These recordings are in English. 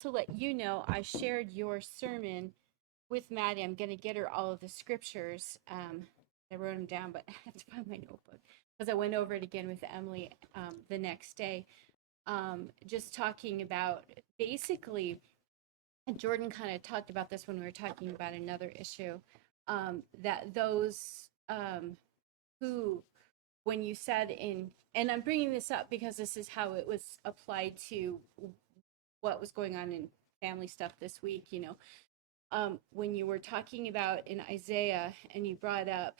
to let you know, I shared your sermon with Maddie. I'm going to get her all of the scriptures. I wrote them down, but I have to find my notebook because I went over it again with Emily the next day. Just talking about basically, and Jordan kind of talked about this when we were talking about another issue, that those who, when you said and I'm bringing this up because this is how it was applied to what was going on in family stuff this week, when you were talking about in Isaiah and you brought up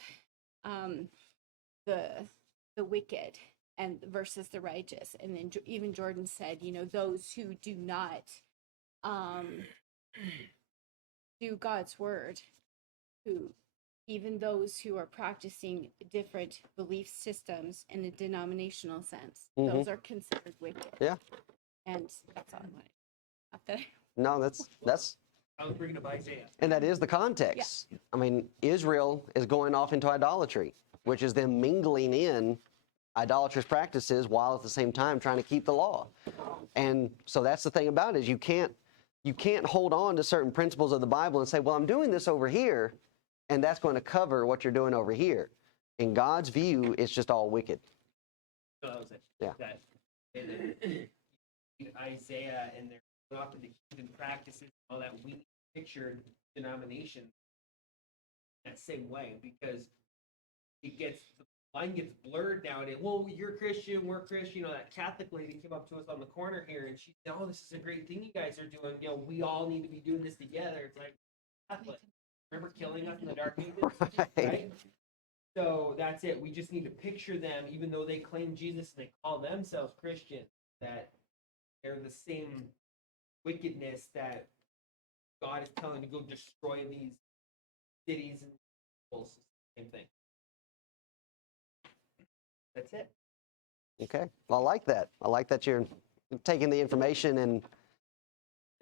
the wicked and versus the righteous, and then even Jordan said, those who do not do God's word, who even those who are practicing different belief systems in a denominational sense, those are considered wicked. Yeah. And that's all I wanted. Not that No, that's. I was bringing up Isaiah. And that is the context. Yeah. I mean, Israel is going off into idolatry, which is them mingling in idolatrous practices while at the same time trying to keep the law. And so that's the thing about it, is you can't hold on to certain principles of the Bible and say, well, I'm doing this over here, and that's going to cover what you're doing over here. In God's view, it's just all wicked. So that was it. Yeah. That in Isaiah, and they're going off into heathen practices, all that, we pictured denomination that same way, because the line gets blurred nowadays. Well, you're Christian, we're Christian. That Catholic lady came up to us on the corner here, and she said, "Oh, this is a great thing you guys are doing. We all need to be doing this together." It's like, Catholic, remember killing us in the dark ages, right? So that's it. We just need to picture them, even though they claim Jesus and they call themselves Christian, that they're the same wickedness that God is telling to go destroy these cities and peoples. Same thing. That's it. Okay. Well, I like that. I like that you're taking the information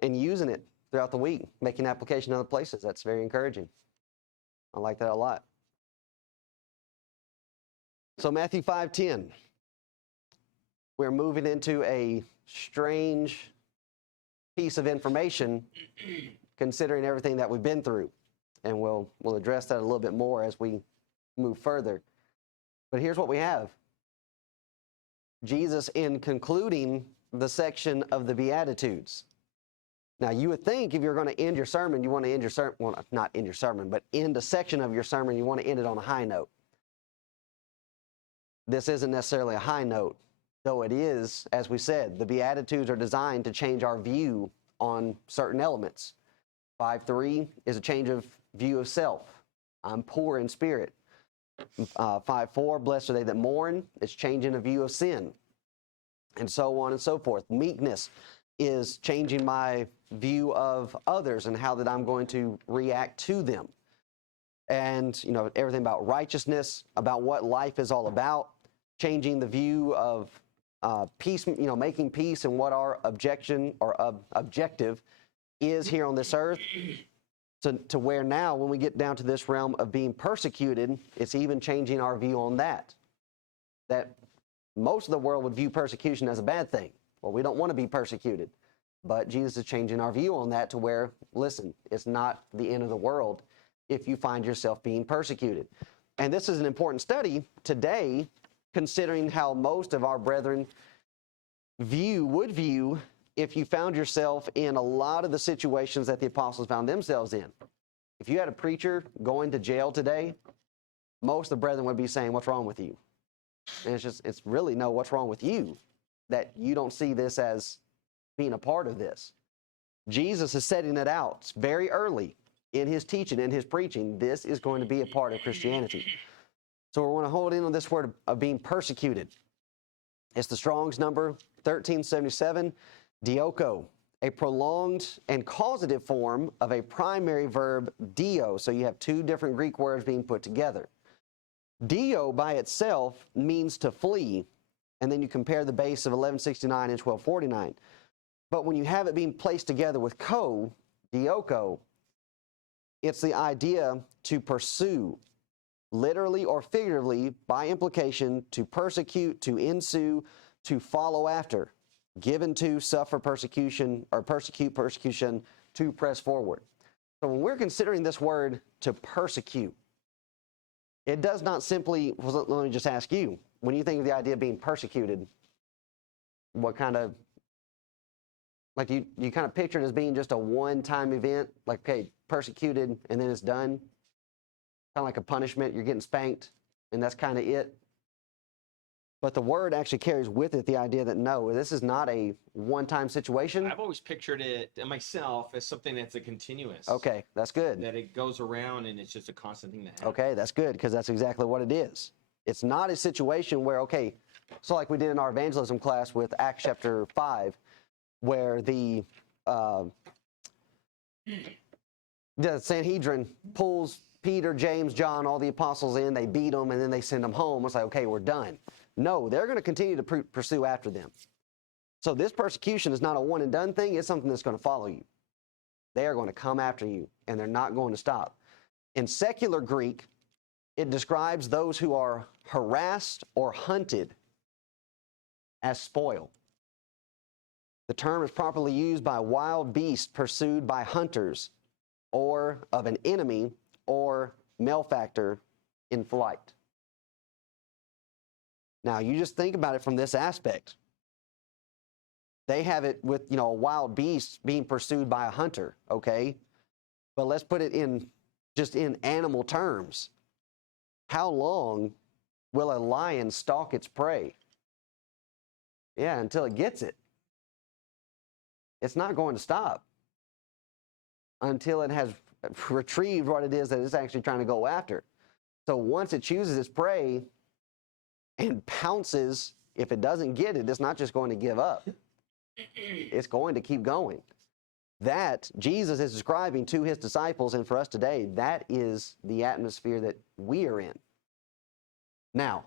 and using it throughout the week, making application in other places. That's very encouraging. I like that a lot. So Matthew 5:10. We're moving into a strange piece of information considering everything that we've been through. And we'll address that a little bit more as we move further. But here's what we have. Jesus, in concluding the section of the Beatitudes. Now, you would think if you're going to end your sermon, you want to end your sermon, well, not end your sermon, but end a section of your sermon, you want to end it on a high note. This isn't necessarily a high note, though it is, as we said, the Beatitudes are designed to change our view on certain elements. 5:3 is a change of view of self. I'm poor in spirit. 5:4, blessed are they that mourn. It's changing a view of sin. And so on and so forth. Meekness is changing my view of others and how that I'm going to react to them. And, everything about righteousness, about what life is all about, changing the view of peace, making peace and what our objective is here on this earth. To where now, when we get down to this realm of being persecuted, it's even changing our view on that. That most of the world would view persecution as a bad thing. Well, we don't want to be persecuted. But Jesus is changing our view on that to where, listen, it's not the end of the world if you find yourself being persecuted. And this is an important study today, considering how most of our brethren would view if you found yourself in a lot of the situations that the apostles found themselves in. If you had a preacher going to jail today, most of the brethren would be saying, what's wrong with you? And it's really no, what's wrong with you? That you don't see this as being a part of this. Jesus is setting it out very early in his teaching, in his preaching. This is going to be a part of Christianity. So we want to hold in on this word of being persecuted. It's the Strong's number 1377. Dioko, a prolonged and causative form of a primary verb dio. So you have two different Greek words being put together. Dio by itself means to flee, and then you compare the base of 1169 and 1249. But when you have it being placed together with dioko, it's the idea to pursue, literally or figuratively, by implication, to persecute, to ensue, to follow after. given to suffer persecution or persecute persecution to press forward. So when we're considering this word to persecute, it does not simply, well, let me just ask you, when you think of the idea of being persecuted, what kind of, like you kind of picture it as being just a one-time event, like, okay, persecuted and then it's done? Kind of like a punishment, you're getting spanked and that's kind of it. But the word actually carries with it the idea that no, this is not a one-time situation. I've always pictured it myself as something that's a continuous. Okay, that's good. That it goes around and it's just a constant thing that happens. Okay, that's good, because that's exactly what it is. It's not a situation where, okay, so like we did in our evangelism class with Acts chapter 5, where the Sanhedrin pulls Peter, James, John, all the apostles in, they beat them, and then they send them home. It's like, okay, we're done. No, they're going to continue to pursue after them. So this persecution is not a one and done thing. It's something that's going to follow you. They are going to come after you, and they're not going to stop. In secular Greek, it describes those who are harassed or hunted as spoil. The term is properly used by wild beasts pursued by hunters, or of an enemy or malefactor in flight. Now, you just think about it from this aspect. They have it with, a wild beast being pursued by a hunter, okay? But let's put it in just in animal terms. How long will a lion stalk its prey? Yeah, until it gets it. It's not going to stop until it has retrieved what it is that it's actually trying to go after. So once it chooses its prey and pounces, if it doesn't get it, it's not just going to give up. It's going to keep going. That Jesus is describing to his disciples, and for us today, that is the atmosphere that we are in. Now,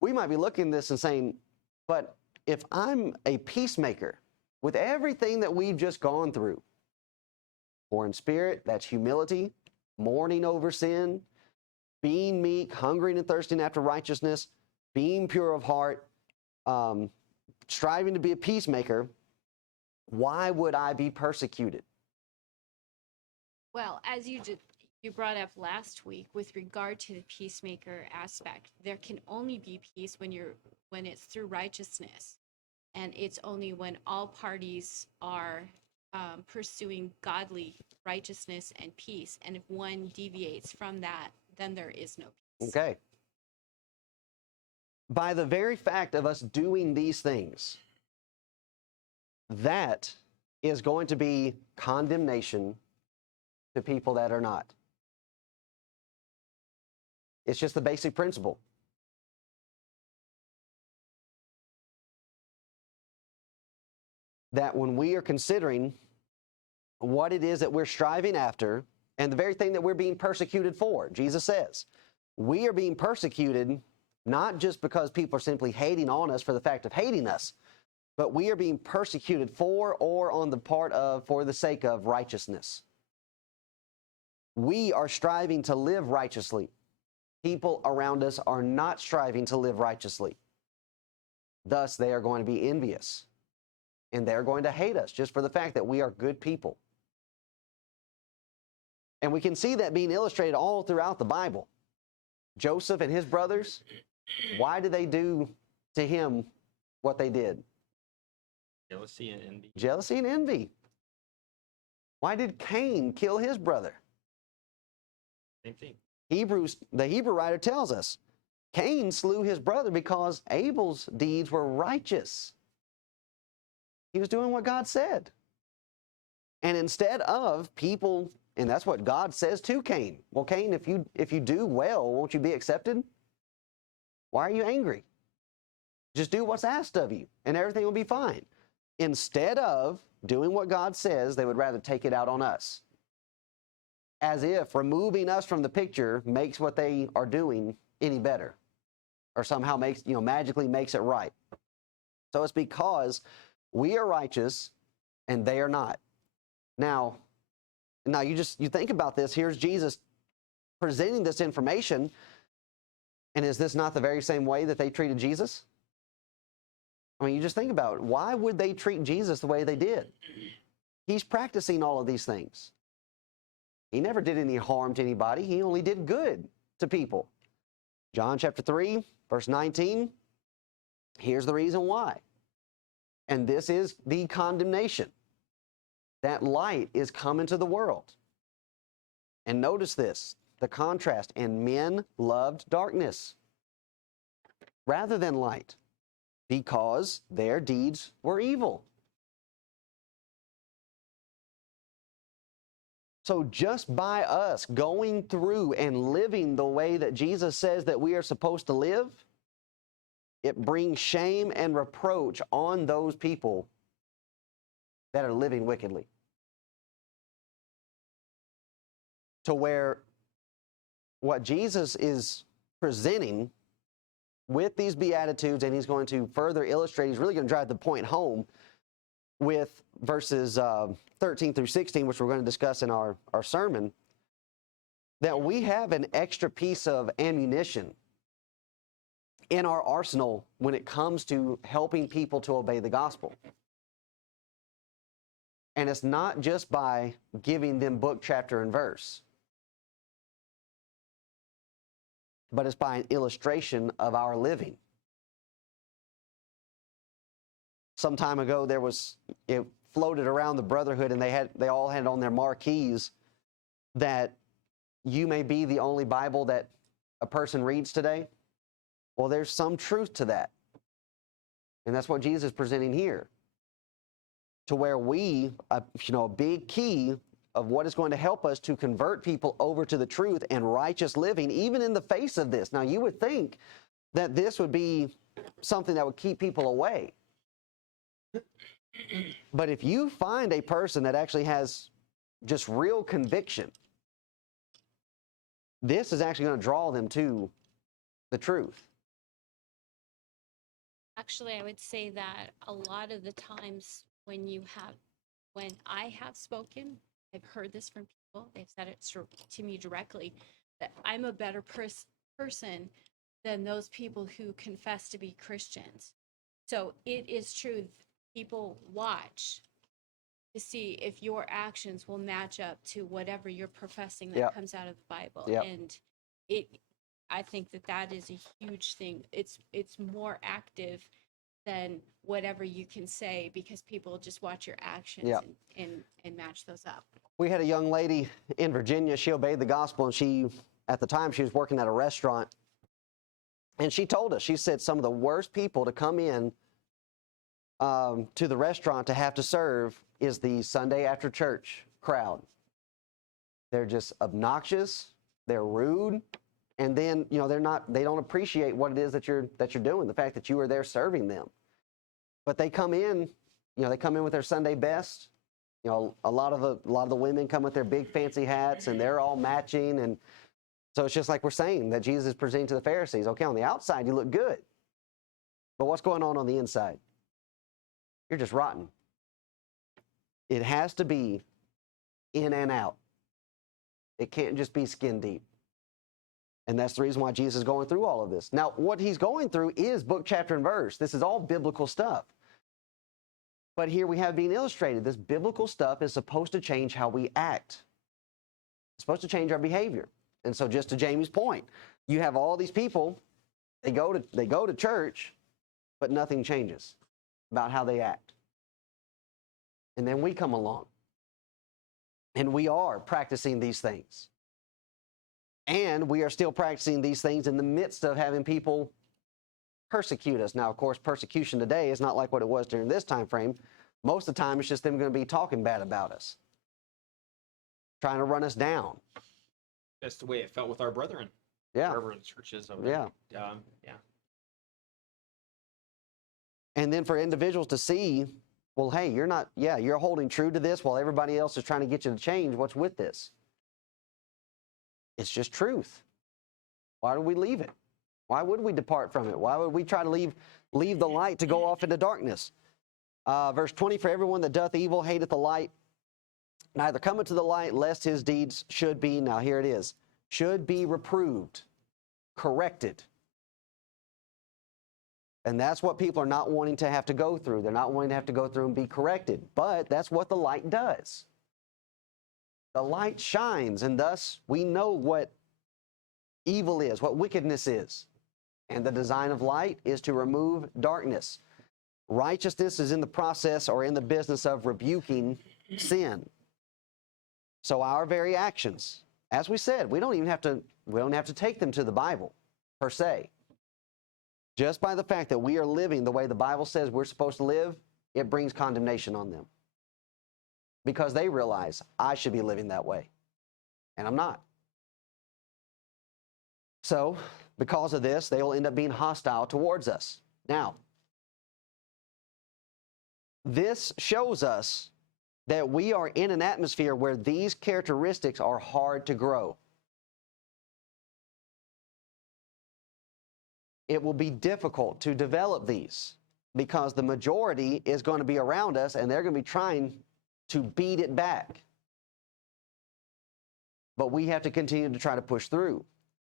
we might be looking at this and saying, but if I'm a peacemaker with everything that we've just gone through, poor in spirit, that's humility, mourning over sin, being meek, hungering and thirsting after righteousness, being pure of heart, striving to be a peacemaker, why would I be persecuted? Well, as you brought up last week with regard to the peacemaker aspect, there can only be peace when it's through righteousness, and it's only when all parties are pursuing godly righteousness and peace. And if one deviates from that, then there is no peace. Okay. By the very fact of us doing these things, that is going to be condemnation to people that are not. It's just the basic principle. That when we are considering what it is that we're striving after, and the very thing that we're being persecuted for, Jesus says, we are being persecuted not just because people are simply hating on us for the fact of hating us, but we are being persecuted for or on the part of, for the sake of righteousness. We are striving to live righteously. People around us are not striving to live righteously. Thus, they are going to be envious. And they're going to hate us just for the fact that we are good people. And we can see that being illustrated all throughout the Bible. Joseph and his brothers, why did they do to him what they did? Jealousy and envy. Jealousy and envy. Why did Cain kill his brother? Same thing. The Hebrew writer tells us, Cain slew his brother because Abel's deeds were righteous. He was doing what God said. And instead of people, and that's what God says to Cain. Well, Cain, if you do well, won't you be accepted? Why are you angry? Just do what's asked of you, and everything will be fine. Instead of doing what God says, they would rather take it out on us. As if removing us from the picture makes what they are doing any better, or somehow magically makes it right. So it's because we are righteous and they are not. Now you think about this. Here's Jesus presenting this information. And is this not the very same way that they treated Jesus? I mean, you just think about it. Why would they treat Jesus the way they did? He's practicing all of these things. He never did any harm to anybody. He only did good to people. John chapter 3, verse 19, here's the reason why. And this is the condemnation. That light is come into the world. And notice this, the contrast. And men loved darkness rather than light, because their deeds were evil. So just by us going through and living the way that Jesus says that we are supposed to live, it brings shame and reproach on those people that are living wickedly. To where what Jesus is presenting with these Beatitudes, and he's going to further illustrate, he's really going to drive the point home with verses 13 through 16, which we're going to discuss in our sermon, that we have an extra piece of ammunition in our arsenal when it comes to helping people to obey the gospel. And it's not just by giving them book, chapter, and verse, but it's by an illustration of our living. Some time ago, it floated around the brotherhood, and they all had on their marquees that you may be the only Bible that a person reads today. Well, there's some truth to that. And that's what Jesus is presenting here. To where a big key of what is going to help us to convert people over to the truth and righteous living, even in the face of this. Now, you would think that this would be something that would keep people away. But if you find a person that actually has just real conviction, this is actually going to draw them to the truth. Actually, I would say that a lot of the times when I have spoken, I've heard this from people, they've said it to me directly, that I'm a better person than those people who confess to be Christians. So it is true. People watch to see if your actions will match up to whatever you're professing that comes out of the Bible. Yep. And I think that is a huge thing. It's more active than whatever you can say, because people just watch your actions and match those up. We had a young lady in Virginia. She obeyed the gospel, and at the time, she was working at a restaurant. And she told us, she said, some of the worst people to come in to the restaurant to have to serve is the Sunday after church crowd. They're just obnoxious. They're rude. And then, they don't appreciate what it is that you're doing, the fact that you are there serving them. But they come in, they come in with their Sunday best. A lot of the women come with their big fancy hats, and they're all matching. And so it's just like we're saying that Jesus is presenting to the Pharisees. Okay, on the outside, you look good. But what's going on the inside? You're just rotten. It has to be in and out. It can't just be skin deep. And that's the reason why Jesus is going through all of this. Now, what he's going through is book, chapter, and verse. This is all biblical stuff. But here we have being illustrated. This biblical stuff is supposed to change how we act. It's supposed to change our behavior. And so just to Jamie's point, you have all these people, they go to church, but nothing changes about how they act. And then we come along, and we are practicing these things. And we are still practicing these things in the midst of having people persecute us. Now, of course, persecution today is not like what it was during this time frame. Most of the time, it's just them going to be talking bad about us, trying to run us down. That's the way it felt with our brethren. Yeah. Wherever in churches. Yeah. Yeah. And then for individuals to see, well, hey, you're holding true to this while everybody else is trying to get you to change. What's with this? It's just truth. Why do we leave it? Why would we depart from it? Why would we try to leave the light to go off into darkness? Verse 20, for everyone that doth evil hateth the light, neither cometh to the light, lest his deeds should be, now here it is, should be reproved, corrected. And that's what people are not wanting to have to go through. They're not wanting to have to go through and be corrected. But that's what the light does. The light shines, and thus we know what evil is, what wickedness is. And the design of light is to remove darkness. Righteousness is in the process or in the business of rebuking sin. So our very actions, as we said, we don't have to take them to the Bible per se. Just by the fact that we are living the way the Bible says we're supposed to live, it brings condemnation on them. Because they realize, I should be living that way. And I'm not. So, because of this, they will end up being hostile towards us. Now, this shows us that we are in an atmosphere where these characteristics are hard to grow. It will be difficult to develop these because the majority is going to be around us and they're going to be trying to beat it back. But we have to continue to try to push through.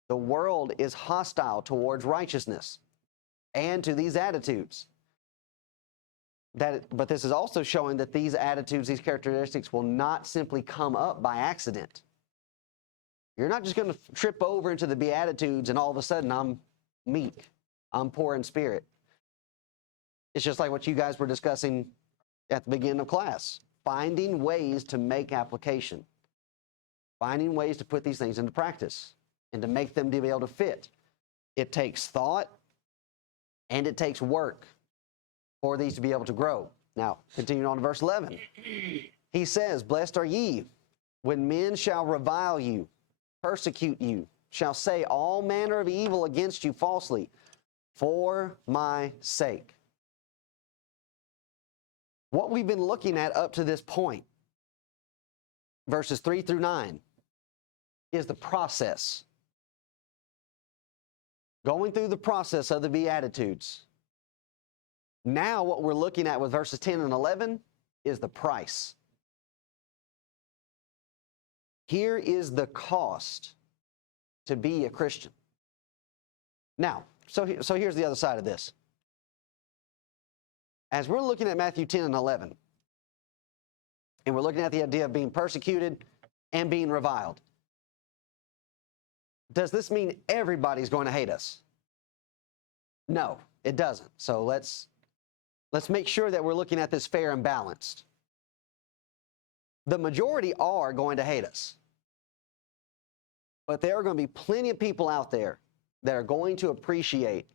The world is hostile towards righteousness and to these attitudes. But this is also showing that these attitudes, these characteristics will not simply come up by accident. You're not just going to trip over into the Beatitudes and all of a sudden I'm meek, I'm poor in spirit. It's just like what you guys were discussing at the beginning of class. Finding ways to make application. Finding ways to put these things into practice and to make them to be able to fit. It takes thought and it takes work for these to be able to grow. Now, continuing on to verse 11. He says, blessed are ye when men shall revile you, persecute you, shall say all manner of evil against you falsely, for my sake. What we've been looking at up to this point, verses 3 through 9, is the process. Going through the process of the Beatitudes. Now what we're looking at with verses 10 and 11 is the price. Here is the cost to be a Christian. Now, so here's the other side of this. As we're looking at Matthew 10 and 11, and we're looking at the idea of being persecuted and being reviled, does this mean everybody's going to hate us? No, it doesn't. So let's make sure that we're looking at this fair and balanced. The majority are going to hate us. But there are going to be plenty of people out there that are going to appreciate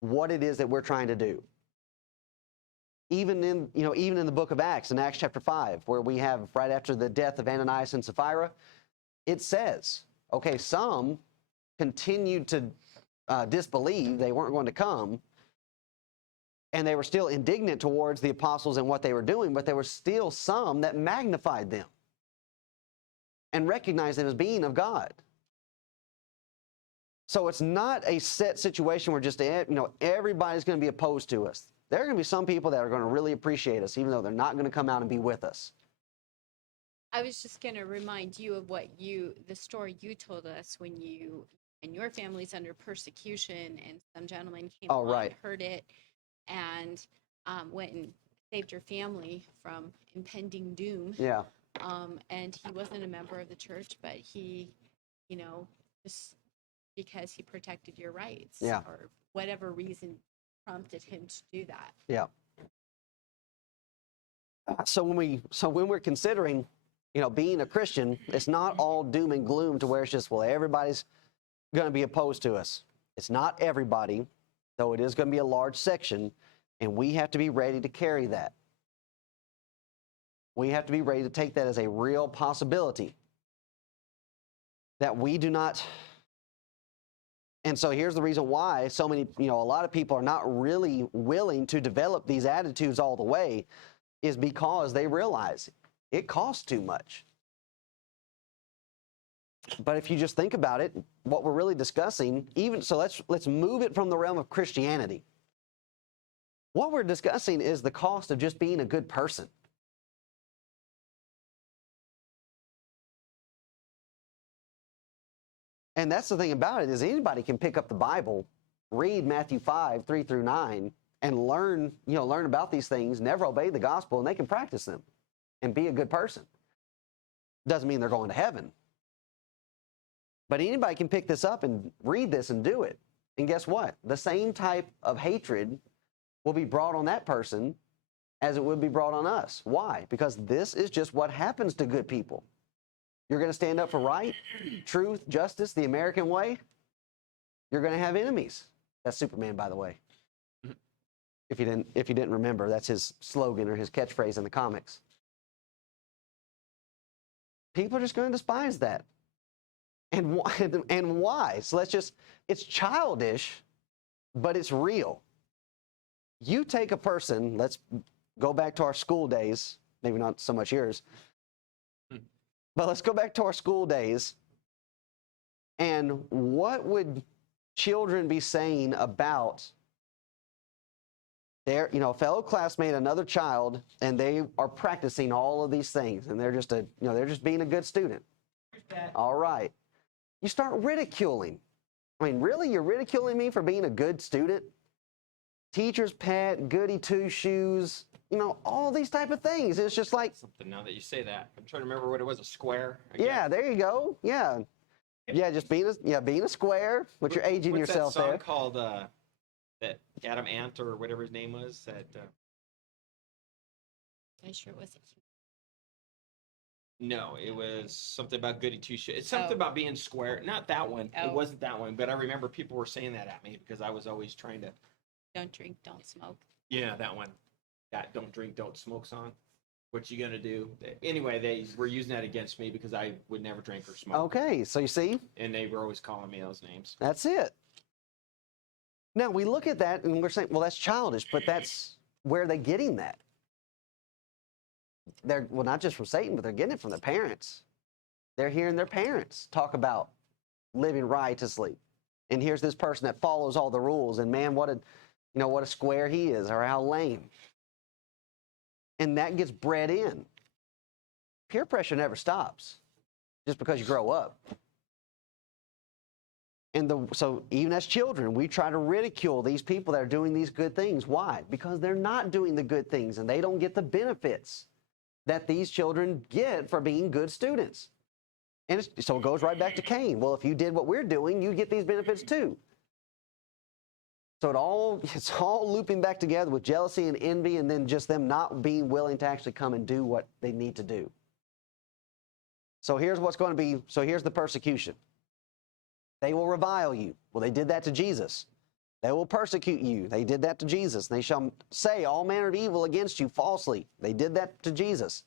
what it is that we're trying to do. Even in the book of Acts, in Acts chapter 5, where we have right after the death of Ananias and Sapphira, it says, okay, some continued to disbelieve, they weren't going to come, and they were still indignant towards the apostles and what they were doing, but there were still some that magnified them and recognized them as being of God. So it's not a set situation where just everybody's going to be opposed to us. There are going to be some people that are going to really appreciate us, even though they're not going to come out and be with us. I was just going to remind you of the story you told us when you and your family's under persecution, and some gentleman came along right. and heard it, and went and saved your family from impending doom. Yeah. And he wasn't a member of the church, but he, just because he protected your rights, Yeah. or whatever reason prompted him to do that. Yeah. So when we're considering, being a Christian, it's not all doom and gloom to where it's just, well, everybody's going to be opposed to us. It's not everybody, though it is going to be a large section, and we have to be ready to carry that. We have to be ready to take that as a real possibility. That we do not. And so here's the reason why so many, a lot of people are not really willing to develop these attitudes all the way, is because they realize it costs too much. But if you just think about it, what we're really discussing, let's move it from the realm of Christianity. What we're discussing is the cost of just being a good person. And that's the thing about it, is anybody can pick up the Bible, read Matthew 5, 3 through 9, and learn about these things, never obey the gospel, and they can practice them and be a good person. Doesn't mean they're going to heaven. But anybody can pick this up and read this and do it. And guess what? The same type of hatred will be brought on that person as it would be brought on us. Why? Because this is just what happens to good people. You're going to stand up for right, truth, justice, the American way. You're going to have enemies. That's Superman, by the way. If you didn't remember, that's his slogan or his catchphrase in the comics. People are just going to despise that. And why? So it's childish, but it's real. You take a person, let's go back to our school days, maybe not so much yours, but let's go back to our school days. And what would children be saying about their, a fellow classmate, another child, and they are practicing all of these things, and they're just being a good student. All right. You start ridiculing. I mean, really? You're ridiculing me for being a good student? Teacher's pet, goody two-shoes, all these type of things. It's just like... Something now that you say that. I'm trying to remember what it was, a square? Yeah, there you go. Yeah. Yeah, just being a square, but you're aging yourself there. What's that song called, that Adam Ant or whatever his name was? That, I sure wasn't. No, it was something about goody two-shoes. It's something about being square. Not that one. Oh. It wasn't that one, but I remember people were saying that at me because I was always trying to... Don't drink, don't smoke. Yeah, that one. That don't drink, don't smoke song. What you gonna do? Anyway, they were using that against me because I would never drink or smoke. Okay, so you see? And they were always calling me those names. That's it. Now, we look at that and we're saying, well, that's childish, but that's where they're getting that. Well, not just from Satan, but they're getting it from their parents. They're hearing their parents talk about living righteously. And here's this person that follows all the rules, and man, what a square he is, or how lame. And that gets bred in. Peer pressure never stops just because you grow up. And so even as children, we try to ridicule these people that are doing these good things. Why? Because they're not doing the good things, and they don't get the benefits that these children get for being good students. And so it goes right back to Cain. Well, if you did what we're doing, you get these benefits too. So it's all looping back together with jealousy and envy, and then just them not being willing to actually come and do what they need to do. So here's the persecution. They will revile you. Well, they did that to Jesus. They will persecute you. They did that to Jesus. They shall say all manner of evil against you falsely. They did that to Jesus.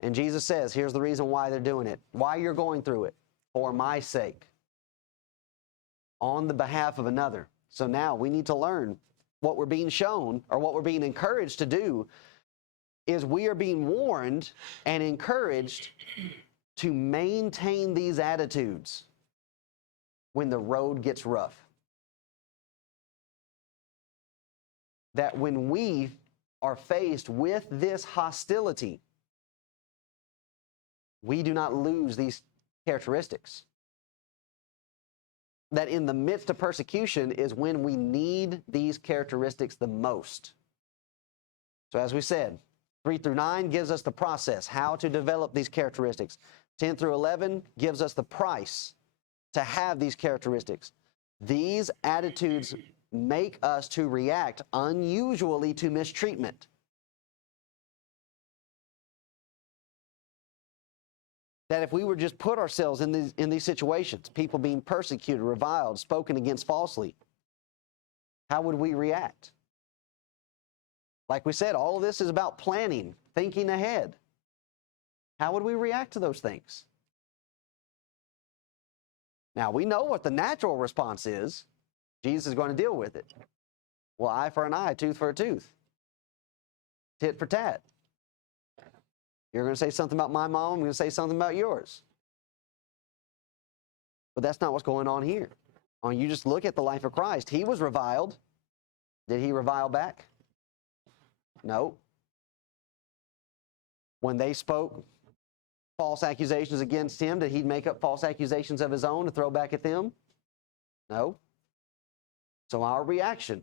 And Jesus says, here's the reason why they're doing it, why you're going through it, for my sake, on the behalf of another. So now we need to learn what we're being shown, or what we're being encouraged to do, is we are being warned and encouraged to maintain these attitudes when the road gets rough. That when we are faced with this hostility, we do not lose these characteristics. That in the midst of persecution is when we need these characteristics the most. So as we said, 3 through 9 gives us the process, how to develop these characteristics. 10 through 11 gives us the price to have these characteristics. These attitudes make us to react unusually to mistreatment. That if we were just put ourselves in these situations, people being persecuted, reviled, spoken against falsely, how would we react? Like we said, all of this is about planning, thinking ahead. How would we react to those things? Now, we know what the natural response is. Jesus is going to deal with it. Well, eye for an eye, tooth for a tooth. Tit for tat. You're going to say something about my mom, I'm going to say something about yours. But that's not what's going on here. You just look at the life of Christ. He was reviled. Did he revile back? No. When they spoke false accusations against him, did he make up false accusations of his own to throw back at them? No. So our reaction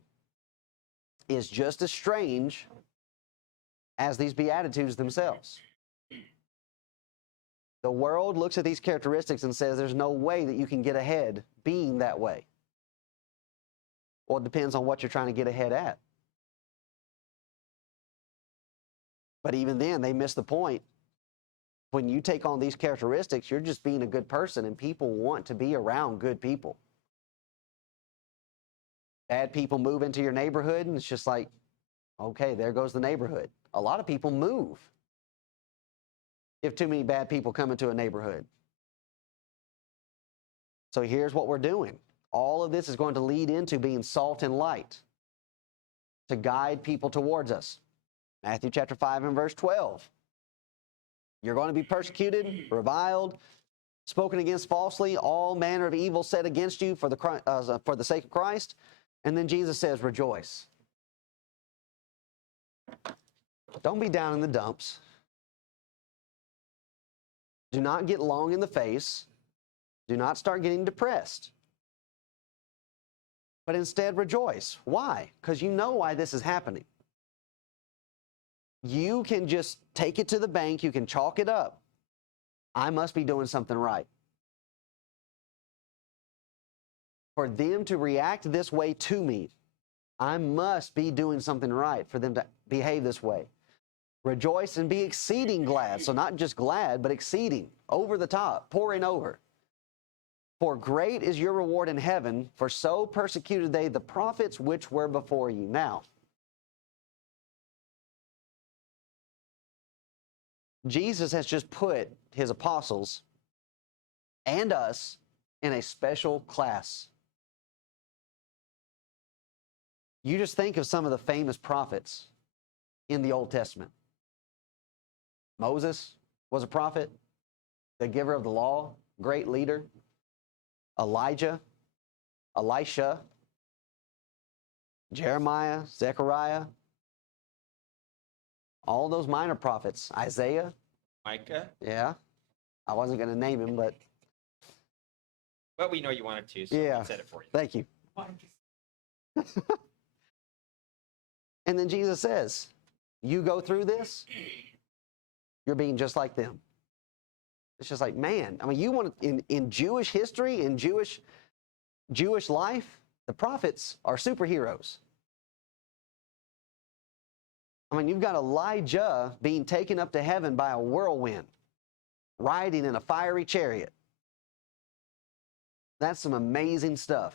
is just as strange as these Beatitudes themselves. The world looks at these characteristics and says there's no way that you can get ahead being that way. Well, it depends on what you're trying to get ahead at. But even then, they miss the point. When you take on these characteristics, you're just being a good person, and people want to be around good people. Bad people move into your neighborhood, and it's just like, okay, there goes the neighborhood. A lot of people move if too many bad people come into a neighborhood. So here's what we're doing. All of this is going to lead into being salt and light to guide people towards us. Matthew chapter 5 and verse 12. You're going to be persecuted, reviled, spoken against falsely, all manner of evil said against you for the sake of Christ. And then Jesus says, rejoice. Don't be down in the dumps. Do not get long in the face. Do not start getting depressed. But instead rejoice. Why? Because you know why this is happening. You can just take it to the bank. You can chalk it up. I must be doing something right. For them to react this way to me, I must be doing something right for them to behave this way. Rejoice and be exceeding glad. So not just glad, but exceeding, over the top, pouring over. For great is your reward in heaven, for so persecuted they the prophets which were before you. Now, Jesus has just put his apostles and us in a special class. You just think of some of the famous prophets in the Old Testament. Moses was a prophet, the giver of the law, great leader. Elijah, Elisha, Jeremiah, Zechariah, all those minor prophets. Isaiah. Micah. Yeah. I wasn't going to name him, but. Well, we know you wanted to, so yeah. I said it for you. Thank you. And then Jesus says, you go through this, you're being just like them. It's just like, man, I mean, you want to, in Jewish history, in Jewish life, the prophets are superheroes. I mean, you've got Elijah being taken up to heaven by a whirlwind, riding in a fiery chariot. That's some amazing stuff.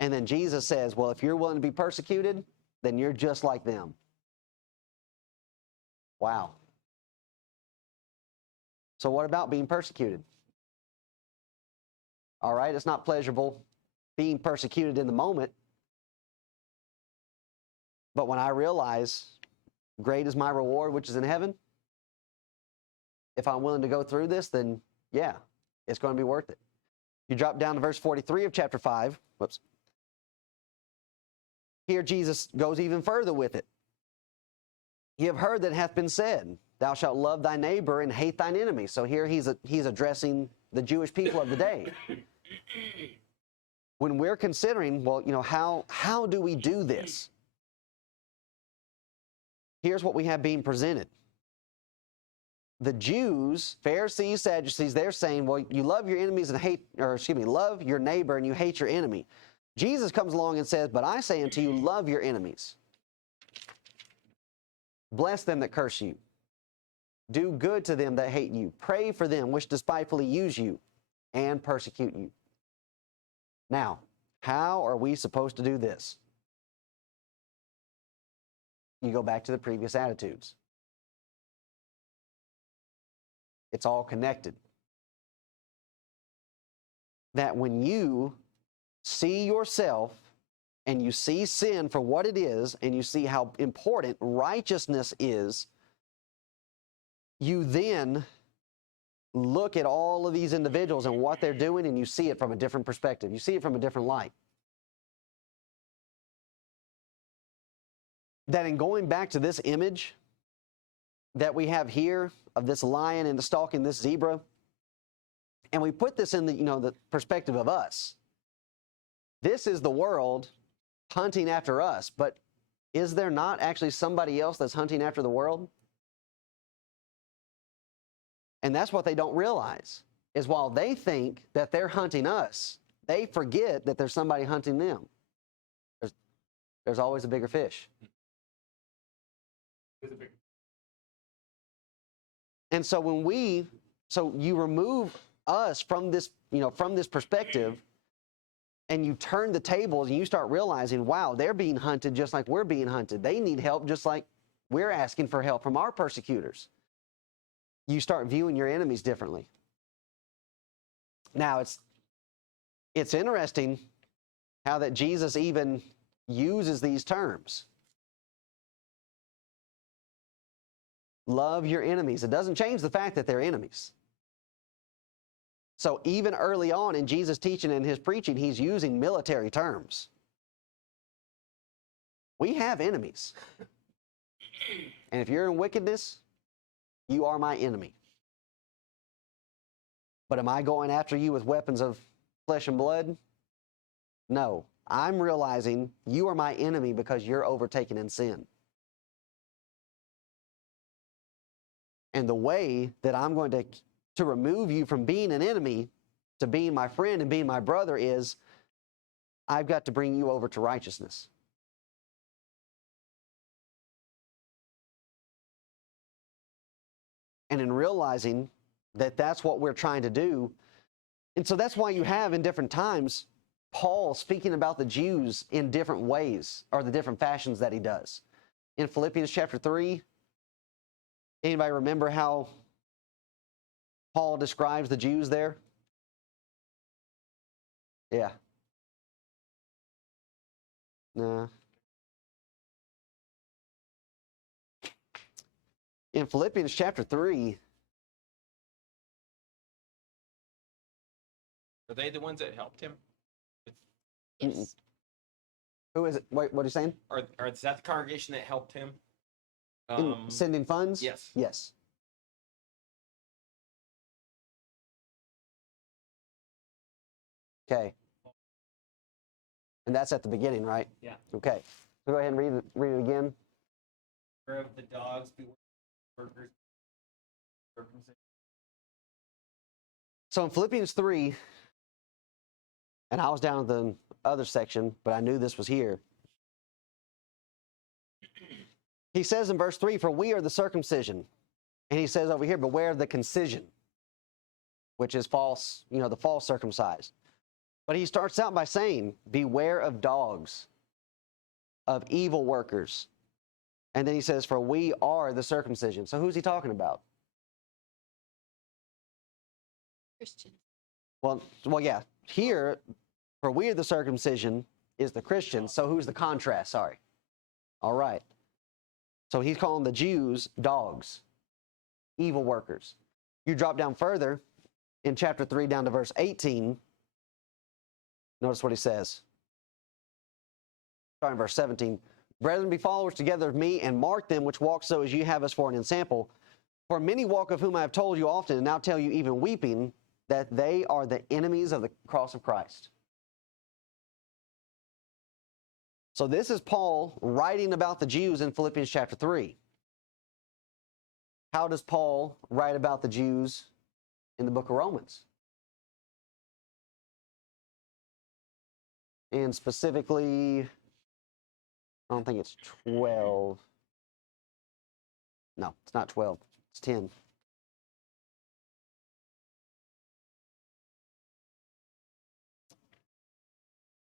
And then Jesus says, well, if you're willing to be persecuted, then you're just like them. Wow. So what about being persecuted? All right, it's not pleasurable being persecuted in the moment. But when I realize great is my reward, which is in heaven, if I'm willing to go through this, then yeah, it's going to be worth it. You drop down to verse 43 of chapter 5. Whoops. Here Jesus goes even further with it. You have heard that it hath been said, thou shalt love thy neighbor and hate thine enemy. So here he's addressing the Jewish people of the day. When we're considering, well, you know, how do we do this? Here's what we have being presented. The Jews, Pharisees, Sadducees, they're saying, well, you love your enemies and love your neighbor and you hate your enemy. Jesus comes along and says, but I say unto you, love your enemies. Bless them that curse you. Do good to them that hate you. Pray for them which despitefully use you and persecute you. Now, how are we supposed to do this? You go back to the previous attitudes. It's all connected. That when you see yourself and you see sin for what it is, and you see how important righteousness is, you then look at all of these individuals and what they're doing, and you see it from a different perspective. You see it from a different light. That in going back to this image that we have here of this lion and the stalk and this zebra, and we put this in the perspective of us. this is the world hunting after us, but is there not actually somebody else that's hunting after the world? And that's what they don't realize, is while they think that they're hunting us, they forget that there's somebody hunting them. There's always a bigger fish. And so so you remove us from this, from this perspective, and you turn the tables and you start realizing, wow, they're being hunted just like we're being hunted. They need help just like we're asking for help from our persecutors. You start viewing your enemies differently. Now, it's interesting how that Jesus even uses these terms. Love your enemies. It doesn't change the fact that they're enemies. So even early on in Jesus' teaching and his preaching, he's using military terms. We have enemies. And if you're in wickedness, you are my enemy. But am I going after you with weapons of flesh and blood? No. I'm realizing you are my enemy because you're overtaken in sin. And the way that I'm going to remove you from being an enemy to being my friend and being my brother is I've got to bring you over to righteousness. And in realizing that that's what we're trying to do, and so that's why you have in different times Paul speaking about the Jews in different ways, or the different fashions that he does. In Philippians chapter 3, anybody remember how Paul describes the Jews there? Yeah. Nah. In Philippians chapter 3, Are they the ones that helped him? Yes. who is it? Wait, what are you saying? Is that the congregation that helped him? In sending funds? Yes. Yes. Okay. And that's at the beginning, right? Yeah. Okay. So go ahead and read it again. Beware of the dogs, beware of workers. So in Philippians 3, and I was down at the other section, but I knew this was here. He says in verse 3, for we are the circumcision. And he says over here, beware of the concision, which is false, the false circumcised. But he starts out by saying, beware of dogs, of evil workers. And then he says, for we are the circumcision. So who's he talking about? Christian. Well, yeah. Here, for we are the circumcision is the Christians. So who's the contrast? Sorry. All right. So he's calling the Jews dogs, evil workers. You drop down further in chapter 3 down to verse 18. Notice what he says. Starting in verse 17. Brethren, be followers together of me, and mark them which walk so as ye have us for an ensample. For many walk, of whom I have told you often, and now tell you even weeping, that they are the enemies of the cross of Christ. So this is Paul writing about the Jews in Philippians chapter 3. How does Paul write about the Jews in the book of Romans? And specifically, I don't think it's 12. No, it's not 12. It's 10.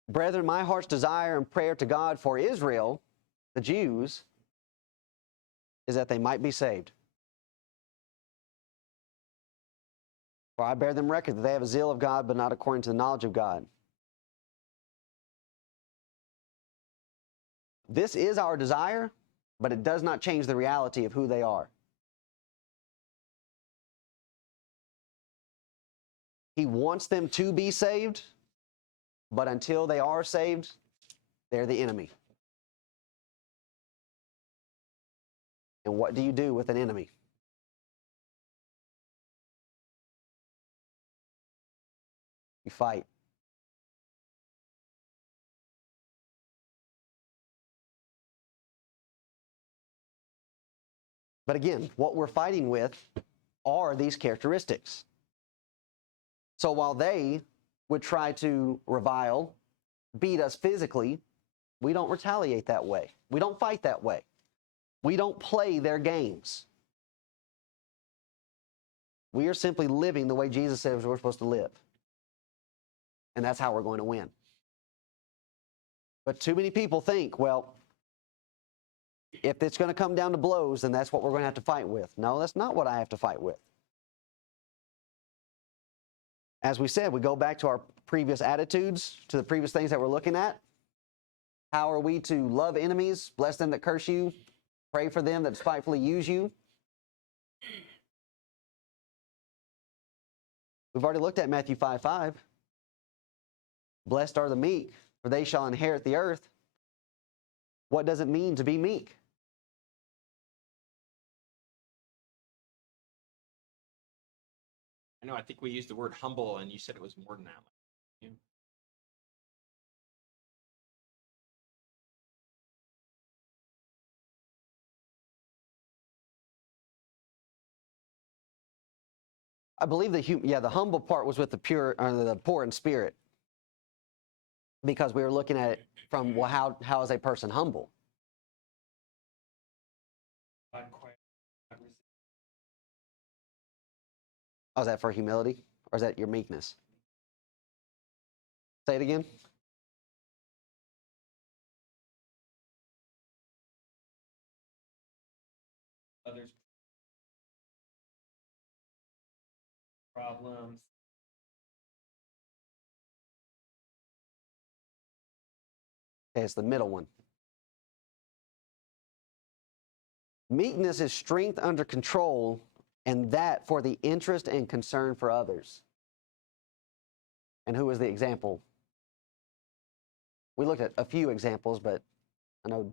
Brethren, my heart's desire and prayer to God for Israel, the Jews, is that they might be saved. For I bear them record that they have a zeal of God, but not according to the knowledge of God. This is our desire, but it does not change the reality of who they are. He wants them to be saved, but until they are saved, they're the enemy. And what do you do with an enemy? You fight. But again, what we're fighting with are these characteristics. So while they would try to revile, beat us physically, we don't retaliate that way. We don't fight that way. We don't play their games. We are simply living the way Jesus says we're supposed to live. And that's how we're going to win. But too many people think, well, if it's going to come down to blows, then that's what we're going to have to fight with. No, that's not what I have to fight with. As we said, we go back to our previous attitudes, to the previous things that we're looking at. How are we to love enemies, bless them that curse you, pray for them that despitefully use you? We've already looked at Matthew 5:5. Blessed are the meek, for they shall inherit the earth. What does it mean to be meek? I know, I think we used the word humble, and you said it was more than that. Yeah. I believe the humble part was with the poor in spirit, because we were looking at it from, well, how is a person humble? Oh, is that for humility, or is that your meekness? Say it again. Others' problems. Okay, it's the middle one. Meekness is strength under control, and that for the interest and concern for others. And who was the example? We looked at a few examples, but I know,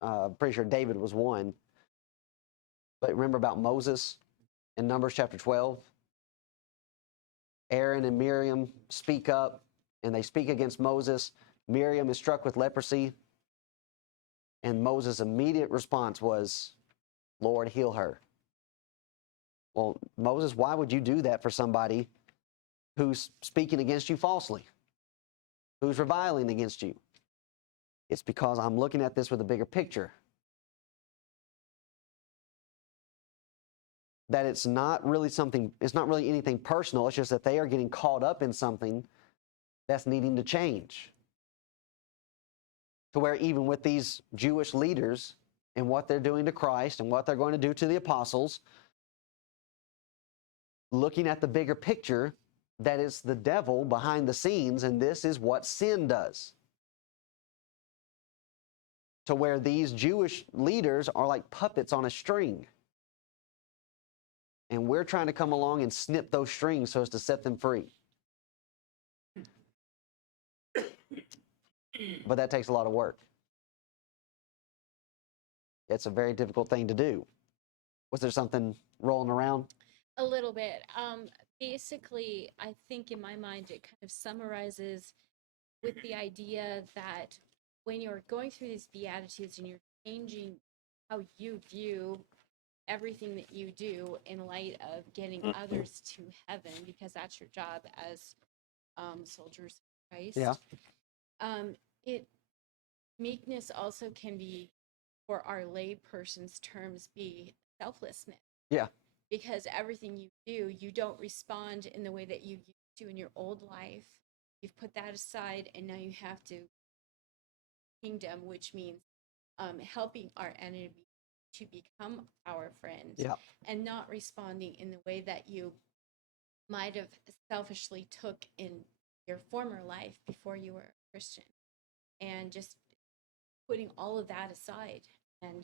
I'm pretty sure David was one. But remember about Moses in Numbers chapter 12? Aaron and Miriam speak up, and they speak against Moses. Miriam is struck with leprosy, and Moses' immediate response was, Lord, heal her. Well, Moses, why would you do that for somebody who's speaking against you falsely, who's reviling against you? It's because I'm looking at this with a bigger picture. That it's not really anything personal. It's just that they are getting caught up in something that's needing to change. To where even with these Jewish leaders and what they're doing to Christ and what they're going to do to the apostles, looking at the bigger picture, that it's the devil behind the scenes, and this is what sin does. To where these Jewish leaders are like puppets on a string. And we're trying to come along and snip those strings so as to set them free. But that takes a lot of work. It's a very difficult thing to do. Was there something rolling around? A little bit. Basically, I think in my mind, it kind of summarizes with the idea that when you're going through these Beatitudes and you're changing how you view everything that you do in light of getting others to heaven, because that's your job as soldiers of Christ. Yeah. Meekness also can be, for our lay person's terms, be selflessness. Yeah. Because everything you do, you don't respond in the way that you used to in your old life. You've put that aside, and now you have to kingdom, which means helping our enemy to become our friend. Yeah. And not responding in the way that you might have selfishly took in your former life before you were a Christian. And just putting all of that aside and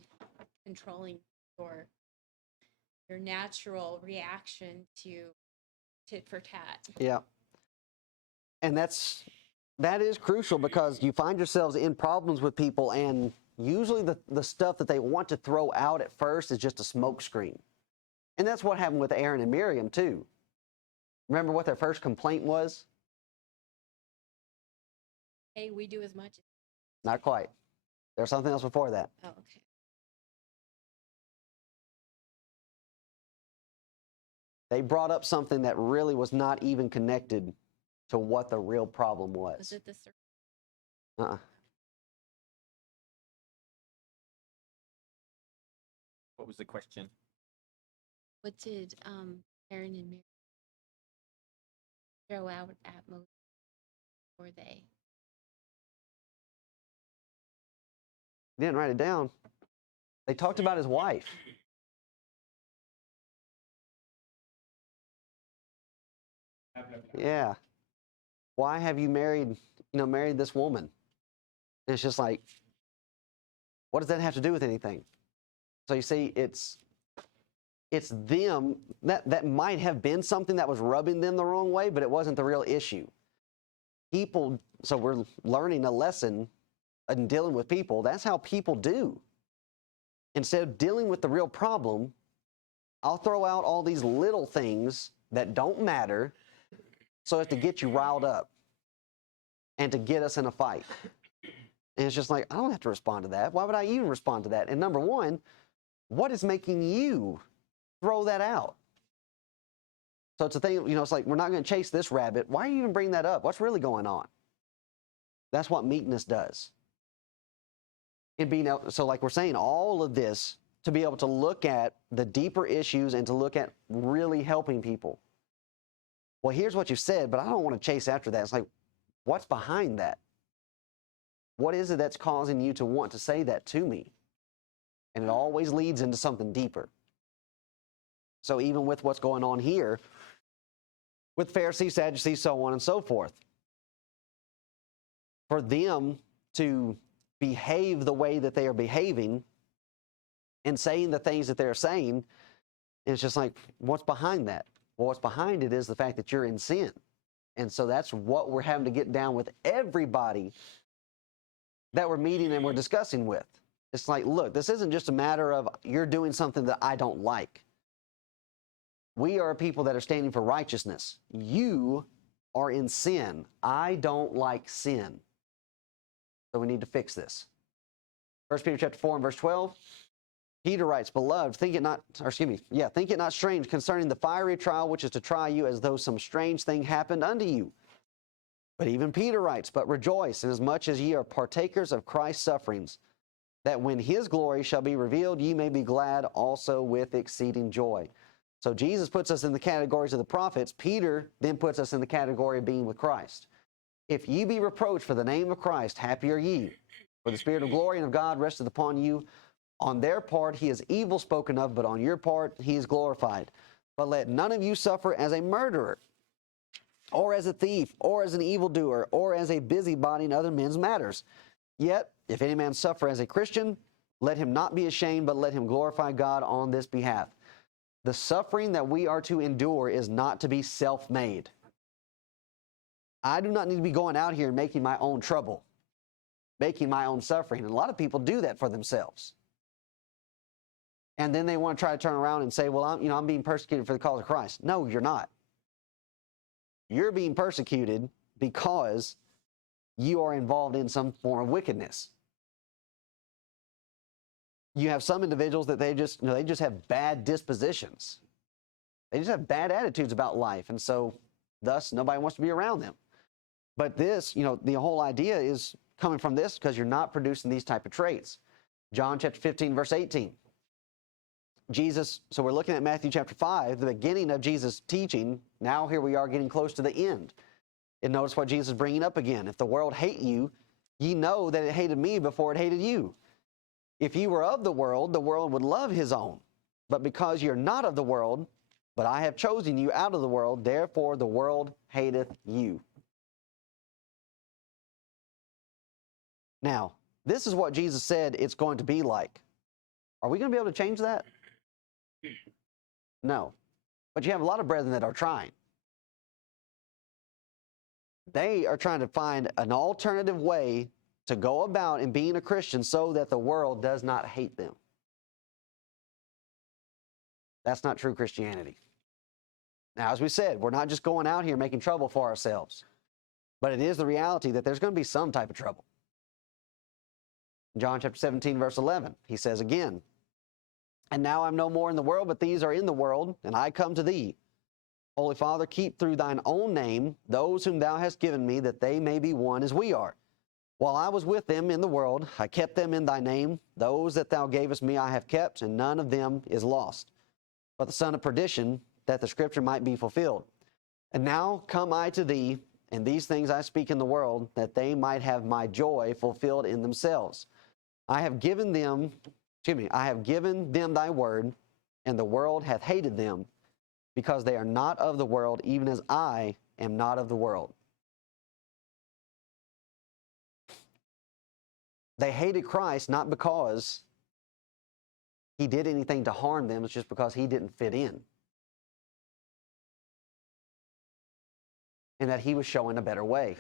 controlling your natural reaction to tit for tat. Yeah. And that is crucial, because you find yourselves in problems with people, and usually the stuff that they want to throw out at first is just a smoke screen. And that's what happened with Aaron and Miriam too. Remember what their first complaint was? Hey, we do as much. Not quite. There's something else before that. Oh, okay. They brought up something that really was not even connected to what the real problem was. Was it the circle? Uh-uh. What was the question? What did Aaron and Mary throw out at Moses before they? He didn't write it down. They talked about his wife. Yeah. Why have you married this woman? And it's just like, what does that have to do with anything? So you see, it's them that might have been something that was rubbing them the wrong way, but it wasn't the real issue. People, so we're learning a lesson in dealing with people. That's how people do. Instead of dealing with the real problem, I'll throw out all these little things that don't matter so as to get you riled up and to get us in a fight. And it's just like, I don't have to respond to that. Why would I even respond to that? And number one, what is making you throw that out? So it's a thing, it's like, we're not going to chase this rabbit. Why are you even bringing that up? What's really going on? That's what meekness does. And being able, so like we're saying, all of this to be able to look at the deeper issues and to look at really helping people. Well, here's what you said, but I don't want to chase after that. It's like, what's behind that? What is it that's causing you to want to say that to me? And it always leads into something deeper. So even with what's going on here, with Pharisees, Sadducees, so on and so forth, for them to behave the way that they are behaving and saying the things that they're saying, it's just like, what's behind that? Well, what's behind it is the fact that you're in sin. And so that's what we're having to get down with everybody that we're meeting and we're discussing with. It's like, look, this isn't just a matter of you're doing something that I don't like. We are people that are standing for righteousness. You are in sin. I don't like sin. So we need to fix this. 1 Peter chapter 4 and verse 12. Peter writes, Beloved, think it not strange concerning the fiery trial which is to try you as though some strange thing happened unto you. But even Peter writes, But rejoice, inasmuch as ye are partakers of Christ's sufferings, that when his glory shall be revealed, ye may be glad also with exceeding joy. So Jesus puts us in the categories of the prophets. Peter then puts us in the category of being with Christ. If ye be reproached for the name of Christ, happy are ye, for the Spirit of glory and of God resteth upon you. On their part he is evil spoken of, but on your part he is glorified. But let none of you suffer as a murderer, or as a thief, or as an evildoer, or as a busybody in other men's matters. Yet, if any man suffer as a Christian, let him not be ashamed, but let him glorify God on this behalf. The suffering that we are to endure is not to be self-made. I do not need to be going out here and making my own trouble, making my own suffering. And a lot of people do that for themselves. And then they want to try to turn around and say, well, I'm being persecuted for the cause of Christ. No, you're not. You're being persecuted because you are involved in some form of wickedness. You have some individuals that they just have bad dispositions. They just have bad attitudes about life. And so thus nobody wants to be around them. But this, the whole idea is coming from this because you're not producing these type of traits. John chapter 15, verse 18. Jesus, so we're looking at Matthew chapter 5, the beginning of Jesus' teaching. Now here we are getting close to the end. And notice what Jesus is bringing up again. If the world hate you, ye know that it hated me before it hated you. If you were of the world would love his own. But because you're not of the world, but I have chosen you out of the world, therefore the world hateth you. Now, this is what Jesus said it's going to be like. Are we going to be able to change that? No. But you have a lot of brethren that are trying. They are trying to find an alternative way to go about in being a Christian so that the world does not hate them. That's not true Christianity. Now, as we said, we're not just going out here making trouble for ourselves. But it is the reality that there's going to be some type of trouble. John chapter 17, verse 11, he says again, And now I'm no more in the world, but these are in the world, and I come to thee. Holy Father, keep through thine own name those whom thou hast given me, that they may be one as we are. While I was with them in the world, I kept them in thy name. Those that thou gavest me I have kept, and none of them is lost, but the son of perdition, that the scripture might be fulfilled. And now come I to thee, and these things I speak in the world, that they might have my joy fulfilled in themselves. I have given them thy word, and the world hath hated them, because they are not of the world, even as I am not of the world. They hated Christ not because he did anything to harm them, it's just because he didn't fit in. And that he was showing a better way.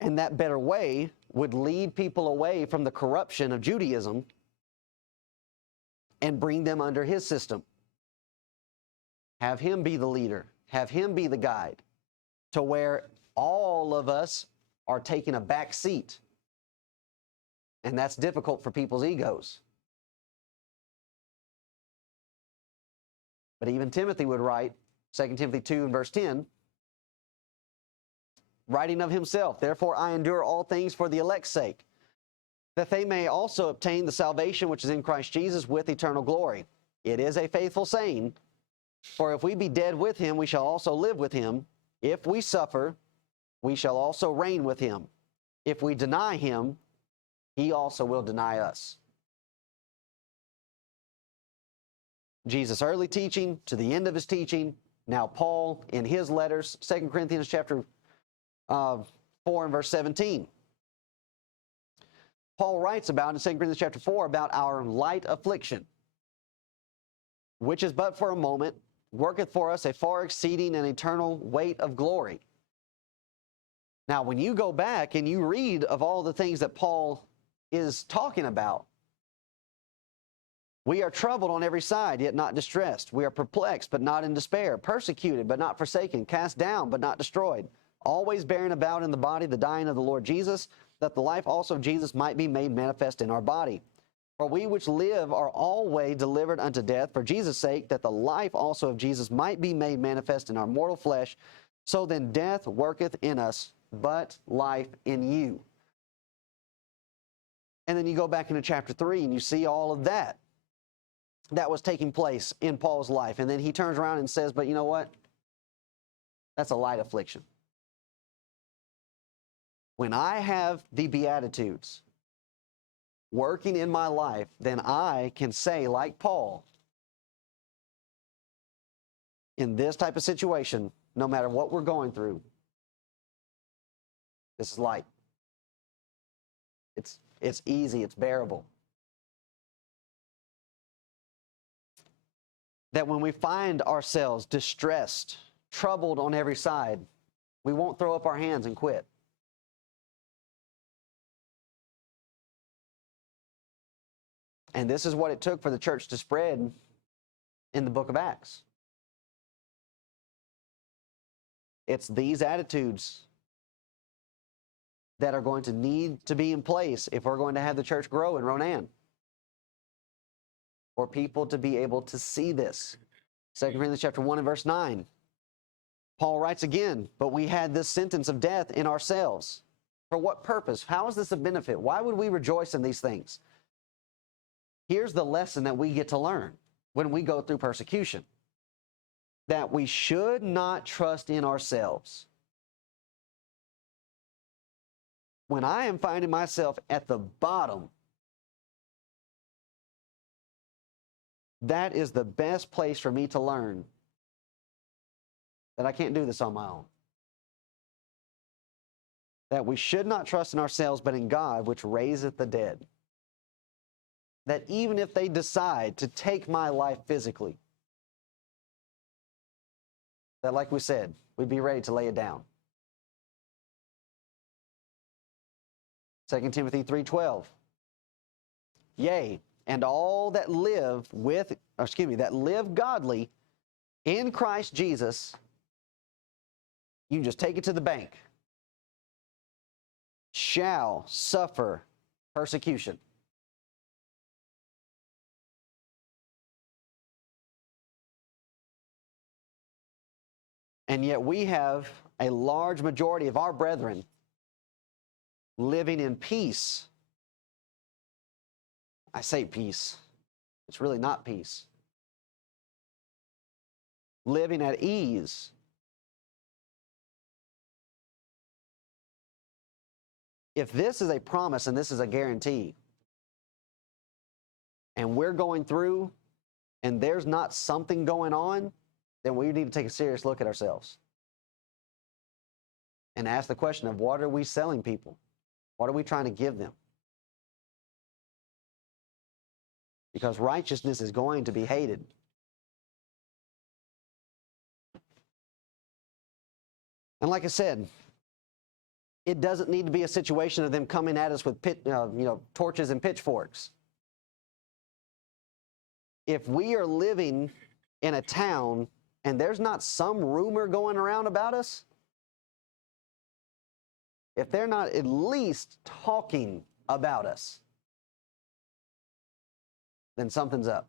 And that better way would lead people away from the corruption of Judaism and bring them under his system. Have him be the leader. Have him be the guide, to where all of us are taking a back seat. And that's difficult for people's egos. But even Timothy would write, 2 Timothy 2 and verse 10, writing of himself, therefore I endure all things for the elect's sake, that they may also obtain the salvation which is in Christ Jesus with eternal glory. It is a faithful saying, for if we be dead with him, we shall also live with him. If we suffer, we shall also reign with him. If we deny him, he also will deny us. Jesus' early teaching to the end of his teaching. Now Paul in his letters, 2 Corinthians chapter 4 and verse 17. Paul writes about in 2 Corinthians chapter 4 about our light affliction, which is but for a moment, worketh for us a far exceeding and eternal weight of glory. Now, when you go back and you read of all the things that Paul is talking about, we are troubled on every side, yet not distressed. We are perplexed, but not in despair. Persecuted, but not forsaken. Cast down, but not destroyed. Always bearing about in the body the dying of the Lord Jesus, that the life also of Jesus might be made manifest in our body. For we which live are always delivered unto death for Jesus' sake, that the life also of Jesus might be made manifest in our mortal flesh. So then death worketh in us, but life in you. And then you go back into chapter 3 and you see all of that was taking place in Paul's life. And then he turns around and says, but you know what? That's a light affliction. When I have the Beatitudes working in my life, then I can say, like Paul, in this type of situation, no matter what we're going through, this is light. It's easy, it's bearable. That when we find ourselves distressed, troubled on every side, we won't throw up our hands and quit. And this is what it took for the church to spread in the book of Acts. It's these attitudes that are going to need to be in place if we're going to have the church grow in Ronan. For people to be able to see this. 2 Corinthians chapter 1 and verse 9. Paul writes again, but we had this sentence of death in ourselves. For what purpose? How is this a benefit? Why would we rejoice in these things? Here's the lesson that we get to learn when we go through persecution. That we should not trust in ourselves. When I am finding myself at the bottom, that is the best place for me to learn that I can't do this on my own. That we should not trust in ourselves, but in God, which raiseth the dead. That even if they decide to take my life physically, that, like we said, we'd be ready to lay it down. 2 Timothy 3:12. Yea, and all that live that live godly in Christ Jesus, you can just take it to the bank, shall suffer persecution. And yet we have a large majority of our brethren living in peace. I say peace. It's really not peace. Living at ease. If this is a promise and this is a guarantee, and we're going through and there's not something going on, then we need to take a serious look at ourselves and ask the question of, what are we selling people? What are we trying to give them? Because righteousness is going to be hated. And like I said, it doesn't need to be a situation of them coming at us with torches and pitchforks. If we are living in a town and there's not some rumor going around about us, if they're not at least talking about us, then something's up.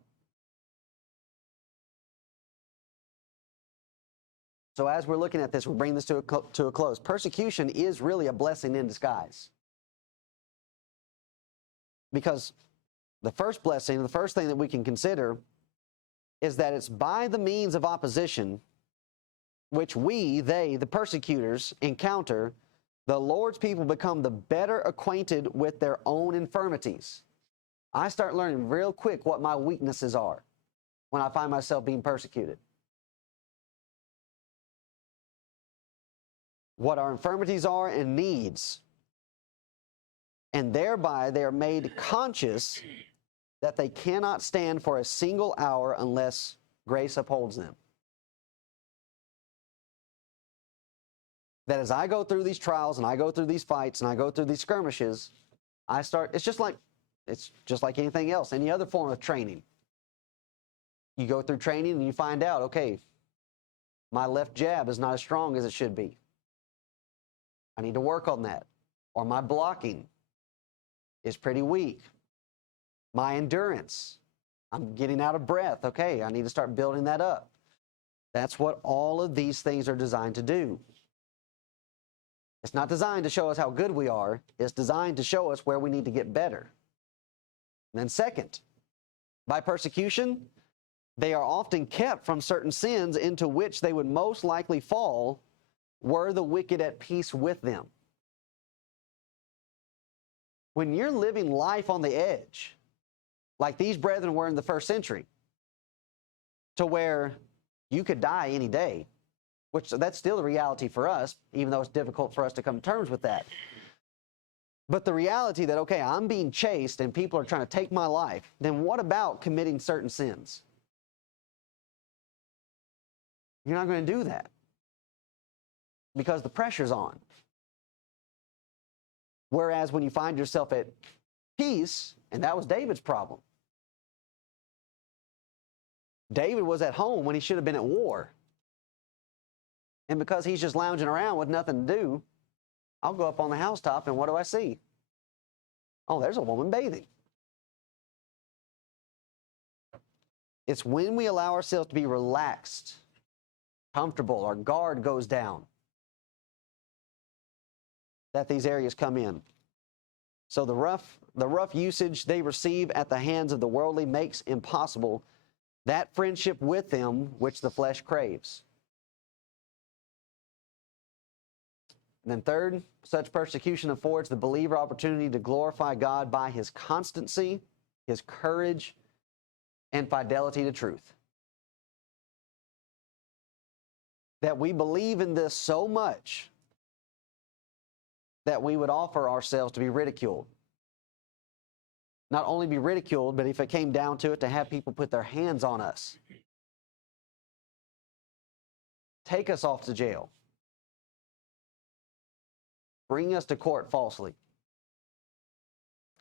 So as we're looking at this, we'll bring this to a close. Persecution is really a blessing in disguise. Because the first blessing, the first thing that we can consider is that it's by the means of opposition which the persecutors, encounter, the Lord's people become the better acquainted with their own infirmities. I start learning real quick what my weaknesses are when I find myself being persecuted. What our infirmities are and needs. And thereby they are made conscious that they cannot stand for a single hour unless grace upholds them. That as I go through these trials and I go through these fights and I go through these skirmishes, it's just like anything else, any other form of training. You go through training and you find out, okay, my left jab is not as strong as it should be. I need to work on that. Or my blocking is pretty weak. My endurance, I'm getting out of breath. Okay, I need to start building that up. That's what all of these things are designed to do. It's not designed to show us how good we are. It's designed to show us where we need to get better. And then second, by persecution, they are often kept from certain sins into which they would most likely fall were the wicked at peace with them. When you're living life on the edge, like these brethren were in the first century, to where you could die any day, which that's still the reality for us, even though it's difficult for us to come to terms with that. But the reality that, okay, I'm being chased and people are trying to take my life, then what about committing certain sins? You're not going to do that because the pressure's on. Whereas when you find yourself at peace, and that was David's problem. David was at home when he should have been at war. And because he's just lounging around with nothing to do, I'll go up on the housetop and what do I see? Oh, there's a woman bathing. It's when we allow ourselves to be relaxed, comfortable, our guard goes down, that these areas come in. So the rough usage they receive at the hands of the worldly makes impossible that friendship with them which the flesh craves. And then third, such persecution affords the believer opportunity to glorify God by his constancy, his courage, and fidelity to truth. That we believe in this so much that we would offer ourselves to be ridiculed. Not only be ridiculed, but if it came down to it, to have people put their hands on us. Take us off to jail. Bring us to court falsely.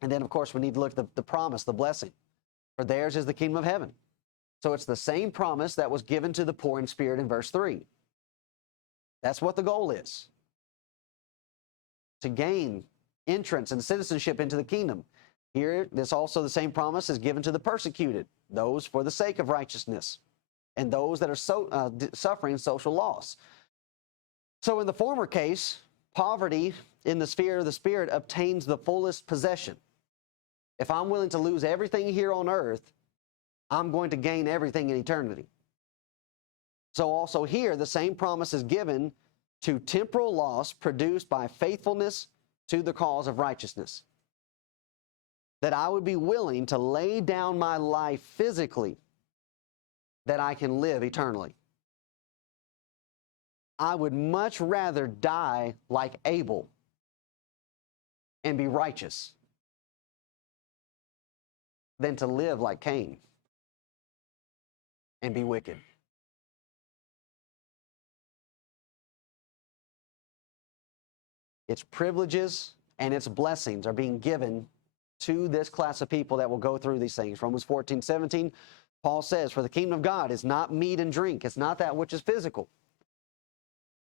And then, of course, we need to look at the promise, the blessing. For theirs is the kingdom of heaven. So it's the same promise that was given to the poor in spirit in verse 3. That's what the goal is. To gain entrance and citizenship into the kingdom. Here, this also the same promise is given to the persecuted, those for the sake of righteousness, and those that are suffering social loss. So in the former case, poverty in the sphere of the Spirit obtains the fullest possession. If I'm willing to lose everything here on earth, I'm going to gain everything in eternity. So also here, the same promise is given to temporal loss produced by faithfulness to the cause of righteousness. That I would be willing to lay down my life physically that I can live eternally. I would much rather die like Abel and be righteous than to live like Cain and be wicked. Its privileges and its blessings are being given to this class of people that will go through these things. Romans 14:17, Paul says, for the kingdom of God is not meat and drink. It's not that which is physical.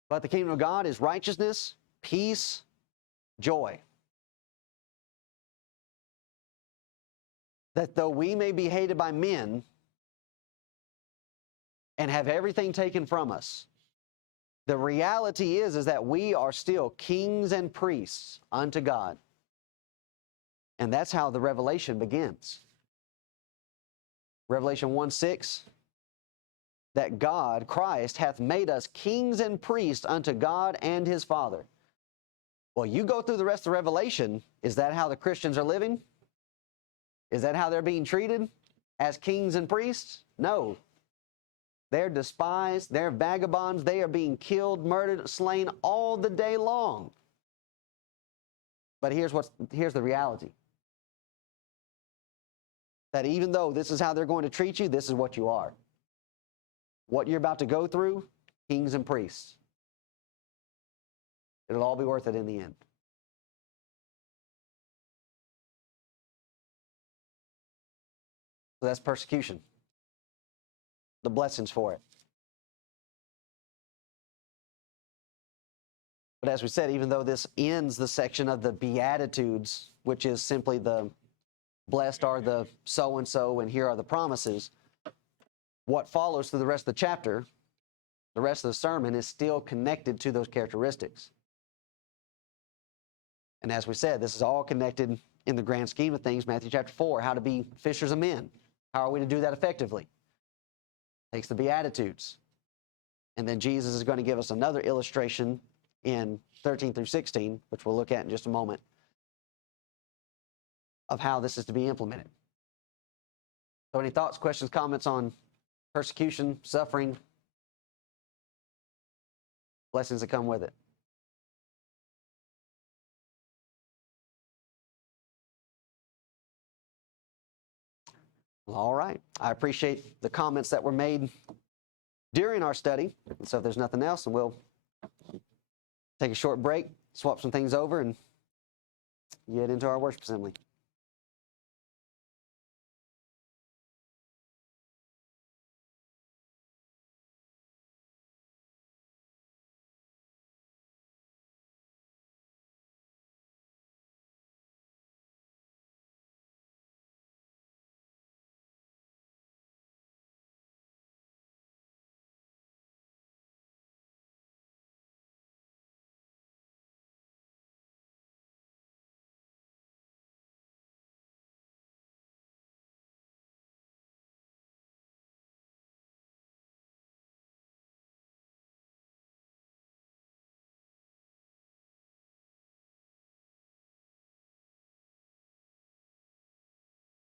But the kingdom of God is righteousness, peace, joy. That though we may be hated by men and have everything taken from us, the reality is that we are still kings and priests unto God. And that's how the revelation begins. Revelation 1:6, that God, Christ, hath made us kings and priests unto God and his Father. Well, you go through the rest of Revelation, is that how the Christians are living? Is that how they're being treated? As kings and priests? No. They're despised, they're vagabonds, they are being killed, murdered, slain all the day long. But here's the reality. That even though this is how they're going to treat you, this is what you are. What you're about to go through, kings and priests. It'll all be worth it in the end. So that's persecution. The blessings for it. But as we said, even though this ends the section of the Beatitudes, which is simply the blessed are the so-and-so and here are the promises, what follows through the rest of the chapter, the rest of the sermon, is still connected to those characteristics. And as we said, this is all connected in the grand scheme of things. Matthew chapter 4, how to be fishers of men. How are we to do that effectively? Takes the Beatitudes. And then Jesus is going to give us another illustration in 13 through 16, which we'll look at in just a moment, of how this is to be implemented. So any thoughts, questions, comments on persecution, suffering, blessings that come with it? Well, all right. I appreciate the comments that were made during our study. So if there's nothing else, then we'll take a short break, swap some things over, and get into our worship assembly.